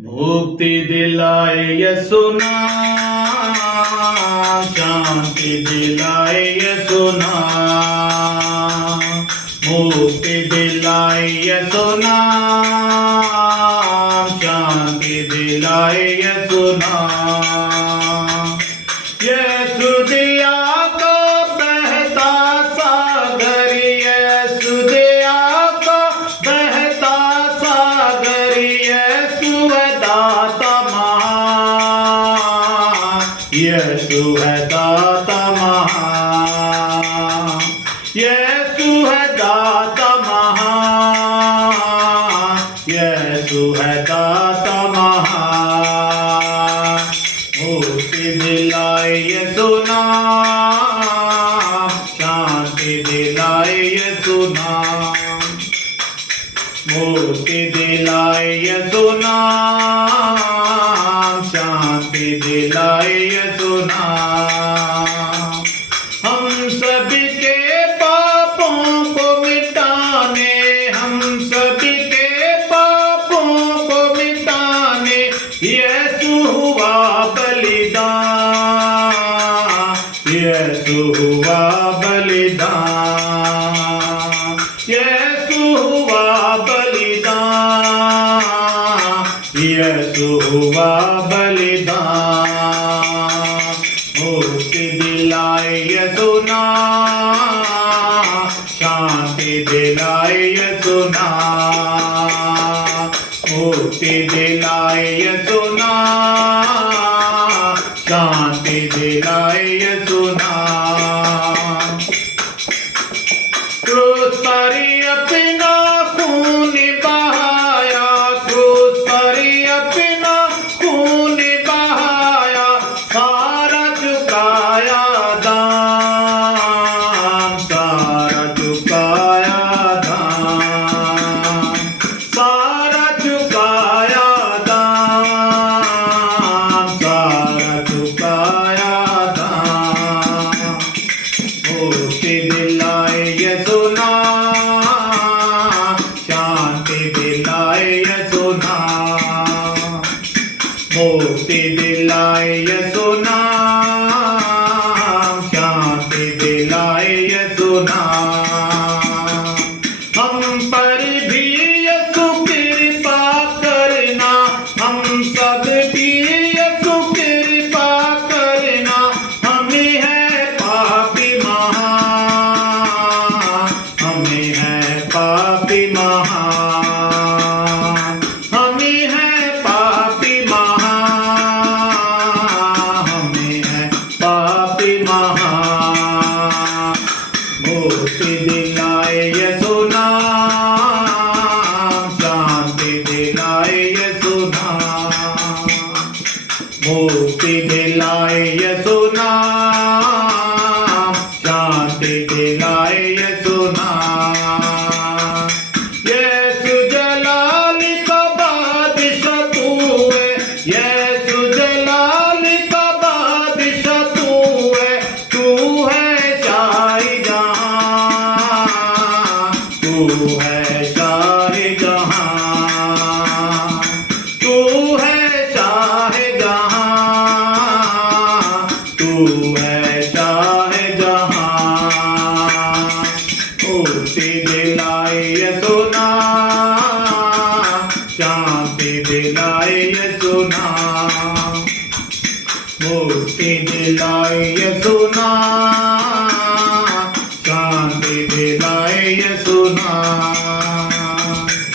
मुक्ति दिलाए यसु नाम, शांति दिलाए यसु नाम। मुक्ति दिलाए यसु नाम, शांति दिलाए यसु नाम। यसु दिया तो बहता सागर, यसु दिया तो बहता सागर, यसु है दाता महान, यसु है दाता महान, यसु है दाता महान, यसु है दाता महान। मुक्ति दिलाए यसु नाम, शांति दिलाए यसु नाम। मुक्ति दिलाए यसु नाम, शांति दिलाए यसु नाम। हम सभी के पापों को मिटाने, हम सभी के पापों को मिटाने यसु हुआ बलिदान, यसु हुआ बलिदान, यसु हुआ बलिदान, यसु हुआ बलिदान। मुक्ति दिलाए यसु नाम, शांति दिलाए यसु नाम। मुक्ति दिलाए यसु नाम, शांति दिलाए यसु नाम। क्रूस पर अपना खून बहाया, क्रूस पर अपना खून बहाया, सारा चुकाया दाम, सारा चुकाया दाम, सारा चुकाया दाम, सारा चुकाया दाम। मुक्ति दिलाए यसु नाम, शांति दिलाए यसु नाम। मुक्ति दिलाए यसु नाम, शांति दिलाए यसु नाम। हम पर भी यसु कृपा करना, हम सब भी यसु कृपा करना। हमें है पापी महान, हमें है पापी महान, हमें है पापी महान, हमें है पापी महान। मुक्ति दिलाए यसु नाम, शांति दिलाए यसु नाम। मुक्ति दिलाए यसु नाम, शांति दिलाए यसु नाम। यसु जलाल का बादशाह तू है, यसु जलाल का बादशाह तू है। तू है शाही जहां, तू है शाही जहां, तू है शाही जहां, तू है शाही जहां। मुक्ति दिलाए यसु नाम, शांति दिलाए यसु नाम। मुक्ति दिलाए यसु नाम, शांति दिलाए यसु नाम।